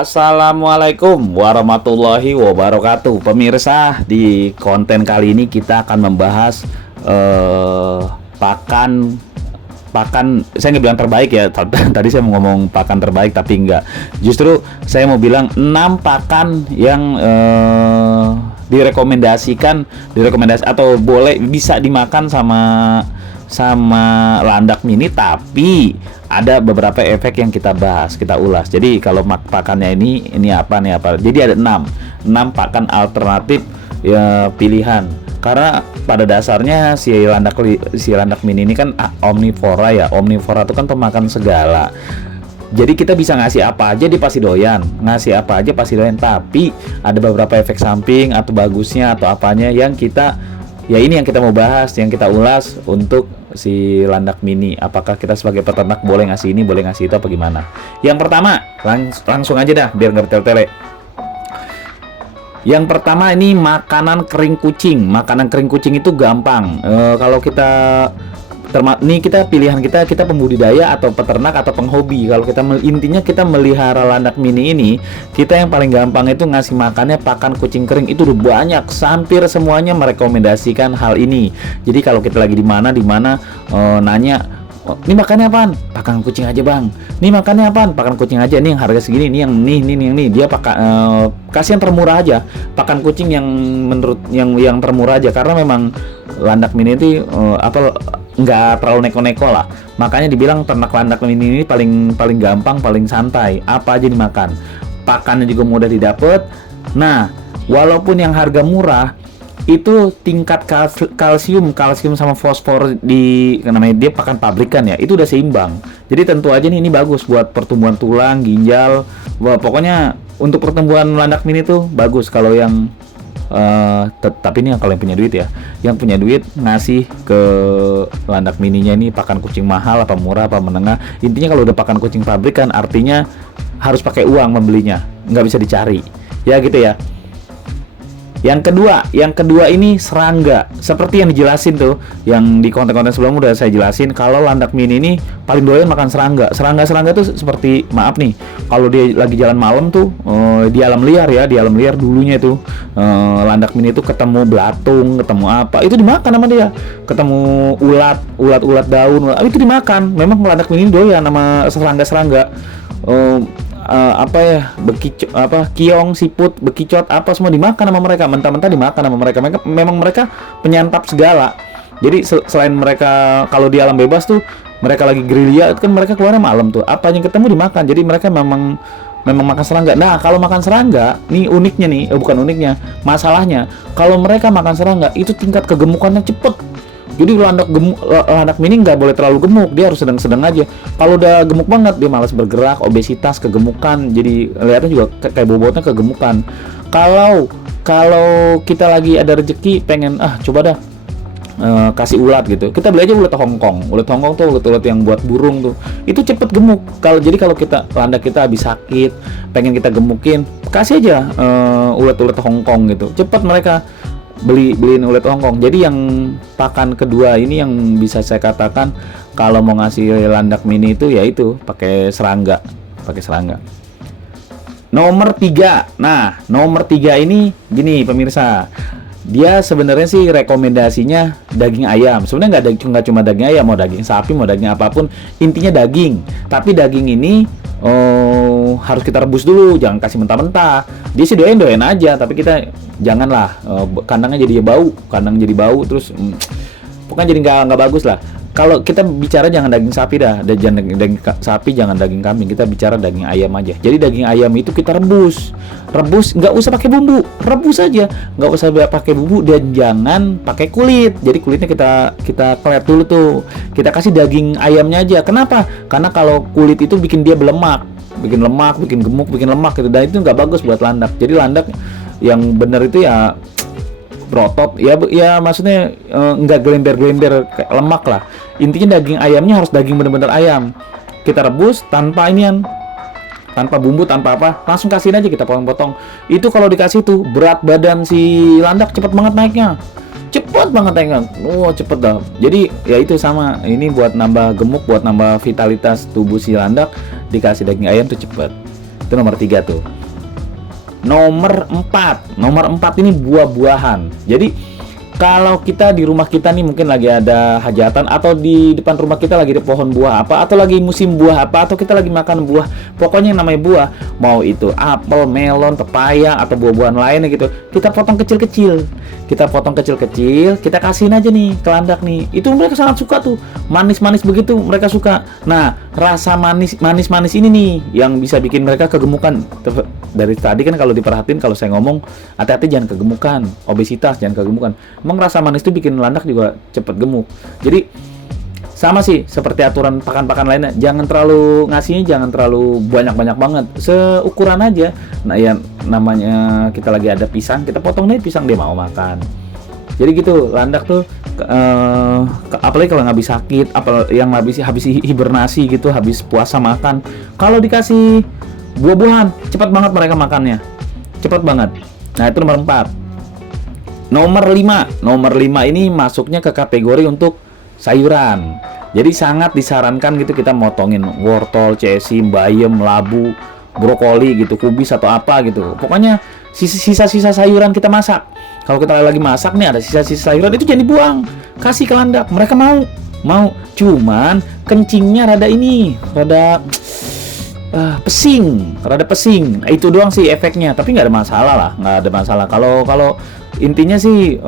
Assalamualaikum warahmatullahi wabarakatuh. Pemirsa, di konten kali ini kita akan membahas pakan saya nggak bilang terbaik ya. Tadi saya mau ngomong pakan terbaik tapi enggak. Justru saya mau bilang 6 pakan yang direkomendasi atau bisa dimakan sama landak mini, tapi ada beberapa efek yang kita bahas, kita ulas. Jadi kalau pakannya ini apa. Jadi ada 6 pakan alternatif ya, pilihan. Karena pada dasarnya si landak mini ini kan omnivora ya. Omnivora itu kan pemakan segala. Jadi kita bisa ngasih apa aja dia pasti doyan, tapi ada beberapa efek samping atau bagusnya atau apanya yang kita mau bahas, yang kita ulas untuk si landak mini. Apakah kita sebagai peternak boleh ngasih ini, boleh ngasih itu, apa gimana? Yang pertama, langsung aja dah biar nggak bertele-tele. Yang pertama ini makanan kering kucing. Makanan kering kucing itu gampang. Kalau kita pilihan kita pembudidaya atau peternak atau penghobi. Kalau kita intinya kita melihara landak mini ini, kita yang paling gampang itu ngasih makannya pakan kucing kering. Itu udah banyak, hampir semuanya merekomendasikan hal ini. Jadi kalau kita lagi di mana nanya, ini makannya apaan? Pakan kucing aja bang. Ini makannya apaan? Pakan kucing aja. Ini yang harga segini. Ini yang nih. Dia kasih yang termurah aja. Pakan kucing yang menurut yang termurah aja. Karena memang landak mini itu nggak terlalu neko-neko lah. Makanya dibilang ternak landak mini ini paling gampang, paling santai. Apa aja dimakan. Pakannya juga mudah didapat. Nah, walaupun yang harga murah, itu tingkat kalsium sama fosfor namanya dia pakan pabrikan ya, itu udah seimbang. Jadi tentu aja nih ini bagus buat pertumbuhan tulang, ginjal. Pokoknya untuk pertumbuhan landak mini tuh bagus. Kalau yang tapi ini kalau yang punya duit ya, yang punya duit ngasih ke landak mininya ini pakan kucing mahal apa murah apa menengah. Intinya kalau udah pakan kucing pabrikan artinya harus pakai uang membelinya, nggak bisa dicari ya gitu ya. Yang kedua ini serangga. Seperti yang dijelasin tuh, yang di konten-konten sebelumnya udah saya jelasin, kalau landak mini ini paling doyan makan serangga. Serangga tuh seperti, maaf nih, kalau dia lagi jalan malam tuh di alam liar dulunya tuh landak mini tuh ketemu belatung, ketemu apa, itu dimakan sama dia. Ketemu ulat daun, itu dimakan. Memang landak mini doyan sama serangga. Kiong, siput, bekicot, apa semua dimakan sama mereka, mentah-mentah dimakan sama mereka. Memang mereka penyantap segala. Jadi selain mereka kalau di alam bebas tuh, mereka lagi gerilya kan, mereka keluar malam tuh, apa yang ketemu dimakan. Jadi mereka memang makan serangga. Nah, kalau makan serangga, bukan uniknya, masalahnya kalau mereka makan serangga itu tingkat kegemukannya cepet. Jadi landak mini nggak boleh terlalu gemuk, dia harus sedang-sedang aja. Kalau udah gemuk banget, dia malas bergerak, obesitas, kegemukan. Jadi lihatnya juga kayak bobotnya kegemukan. Kalau kita lagi ada rezeki pengen coba dah kasih ulat gitu, kita beli aja ulat Hongkong. Ulat Hongkong tuh ulat yang buat burung tuh, itu cepet gemuk. Kalau landak kita habis sakit, pengen kita gemukin, kasih aja ulat Hongkong gitu, cepet mereka beliin ulat Hongkong. Jadi yang pakan kedua ini yang bisa saya katakan kalau mau ngasih landak mini itu yaitu pakai serangga. Nomor 3. Nah, nomor 3 ini gini pemirsa. Dia sebenarnya sih rekomendasinya daging ayam. Sebenarnya nggak cuma daging ayam, mau daging sapi, mau daging apapun, intinya daging. Tapi daging ini harus kita rebus dulu, jangan kasih mentah-mentah. Dia sih doyan aja, tapi kita janganlah, kandangnya jadi bau terus pokoknya jadi nggak bagus lah. Kalau kita bicara jangan daging sapi dah, jangan daging sapi, jangan daging kambing, kita bicara daging ayam aja. Jadi daging ayam itu kita rebus, nggak usah pakai bumbu, rebus aja, nggak usah pakai bumbu, dan jangan pakai kulit. Jadi kulitnya kita pelet dulu tuh, kita kasih daging ayamnya aja. Kenapa? Karena kalau kulit itu bikin dia berlemak, bikin gemuk, bikin lemak gitu, dan itu nggak bagus buat landak. Jadi landak yang benar itu ya berotot ya maksudnya nggak gelember kayak lemak lah. Intinya daging ayamnya harus daging bener-bener ayam, kita rebus tanpa bumbu, tanpa apa, langsung kasihin aja, kita potong-potong. Itu kalau dikasih tuh berat badan si landak cepet banget naiknya, cepet dah. Jadi ya itu sama, ini buat nambah gemuk, buat nambah vitalitas tubuh si landak, dikasih daging ayam tuh cepet. Itu nomor 3 tuh. Nomor 4 ini buah-buahan. Jadi kalau kita di rumah kita nih mungkin lagi ada hajatan, atau di depan rumah kita lagi ada pohon buah apa, atau lagi musim buah apa, atau kita lagi makan buah, pokoknya yang namanya buah, mau itu apel, melon, pepaya, atau buah-buahan lainnya gitu, kita potong kecil-kecil, kita kasihin aja nih ke landak nih. Itu mereka sangat suka tuh, manis-manis begitu mereka suka. Nah, rasa manis-manis ini nih yang bisa bikin mereka kegemukan. Dari tadi kan kalau diperhatiin, kalau saya ngomong hati-hati jangan kegemukan, obesitas jangan kegemukan. Emang rasa manis itu bikin landak juga cepet gemuk. Jadi sama sih seperti aturan pakan-pakan lainnya, jangan terlalu ngasihnya, jangan terlalu banyak-banyak banget, seukuran aja. Nah ya namanya kita lagi ada pisang, kita potong deh pisang, dia mau makan. Jadi gitu, landak tuh apalagi kalau nggak habis sakit, yang habis hibernasi gitu, habis puasa makan, kalau dikasih buah-buahan cepat banget mereka makannya, cepat banget. Nah itu nomor 4. Nomor 5 ini masuknya ke kategori untuk sayuran. Jadi sangat disarankan gitu kita motongin wortel, cesi, bayam, labu, brokoli gitu, kubis atau apa gitu. Pokoknya sisa-sisa sayuran kita masak. Kalau kita lagi masak nih ada sisa-sisa sayuran, itu jangan dibuang, kasih ke landak. Mereka mau. Cuman kencingnya rada pesing. Nah, itu doang sih efeknya, tapi nggak ada masalah. Kalau intinya sih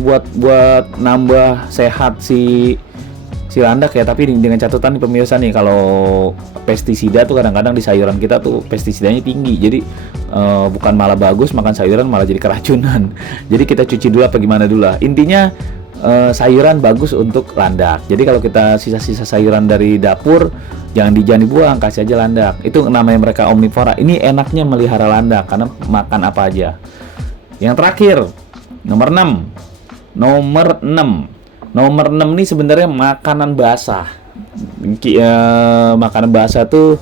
buat nambah sehat si landak ya, tapi dengan catatan nih pemirsa nih, kalau pestisida tuh kadang-kadang di sayuran kita tuh pestisidanya tinggi, jadi bukan malah bagus makan sayuran, malah jadi keracunan. Jadi kita cuci dulu apa gimana dulu lah. Intinya sayuran bagus untuk landak. Jadi kalau kita sisa-sisa sayuran dari dapur jangan dibuang, kasih aja landak. Itu namanya mereka omnivora. Ini enaknya melihara landak karena makan apa aja. Yang terakhir, nomor 6 nih sebenarnya makanan basah. Makanan basah tuh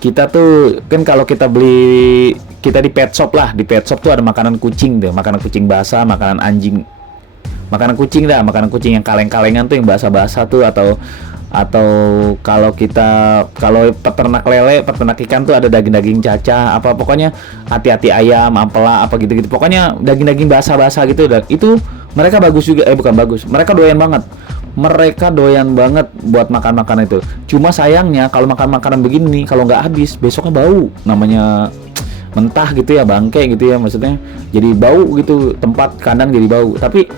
kita tuh kan kalau kita di pet shop tuh ada makanan kucing basah, makanan anjing, makanan kucing yang kaleng-kalengan tuh yang basah-basah tuh, atau kalau peternak lele, peternak ikan tuh ada daging-daging cacah apa, pokoknya hati-hati ayam, ampela apa gitu-gitu, pokoknya daging-daging basah-basah gitu. Dan itu mereka bagus juga, bukan bagus, mereka doyan banget buat makan makanan itu. Cuma sayangnya kalau makan makanan begini, kalau nggak habis besoknya bau, namanya mentah gitu ya, bangke gitu ya, maksudnya jadi bau gitu, tempat kandang jadi bau. Tapi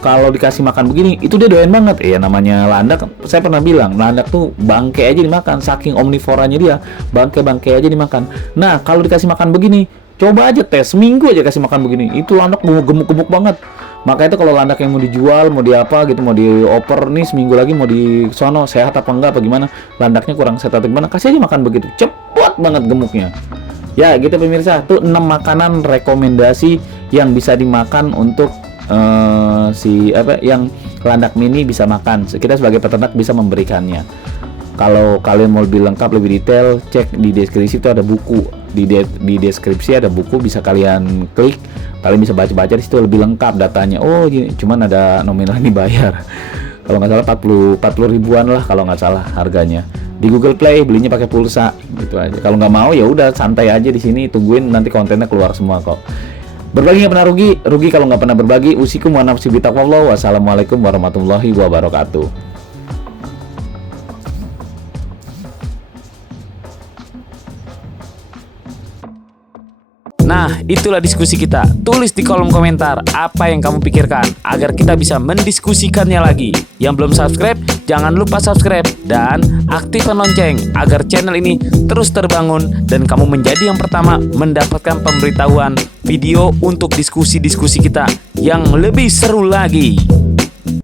kalau dikasih makan begini, itu dia doyan banget. Ya namanya landak, saya pernah bilang landak tuh bangke aja dimakan, saking omnivoranya dia, bangke aja dimakan. Nah kalau dikasih makan begini, coba aja tes seminggu aja kasih makan begini, itu landak gemuk banget. Maka itu kalau landak yang mau dijual, mau di apa gitu, mau dioper nih seminggu lagi mau di sono, sehat apa enggak apa gimana, landaknya kurang sehat atau gimana, kasih aja makan begitu, cepet banget gemuknya. Ya gitu pemirsa, tuh 6 makanan rekomendasi yang bisa dimakan untuk yang landak mini bisa makan. Kita sebagai peternak bisa memberikannya. Kalau kalian mau lebih lengkap, lebih detail, cek di deskripsi, itu ada buku. Di deskripsi ada buku, bisa kalian klik, kalian bisa baca-baca di situ lebih lengkap datanya. Oh, cuman ada nominal ini bayar. Kalau nggak salah 40 ribuan lah kalau nggak salah harganya. Di Google Play belinya pakai pulsa gitu aja. Kalau nggak mau ya udah santai aja di sini, tungguin nanti kontennya keluar semua kok. Berbagi nggak pernah rugi kalau nggak pernah berbagi. Usikum wa nafsi bitaqwallah. Wassalamualaikum warahmatullahi wabarakatuh. Nah, itulah diskusi kita. Tulis di kolom komentar apa yang kamu pikirkan agar kita bisa mendiskusikannya lagi. Yang belum subscribe, jangan lupa subscribe dan aktifkan lonceng agar channel ini terus terbangun dan kamu menjadi yang pertama mendapatkan pemberitahuan video untuk diskusi-diskusi kita yang lebih seru lagi.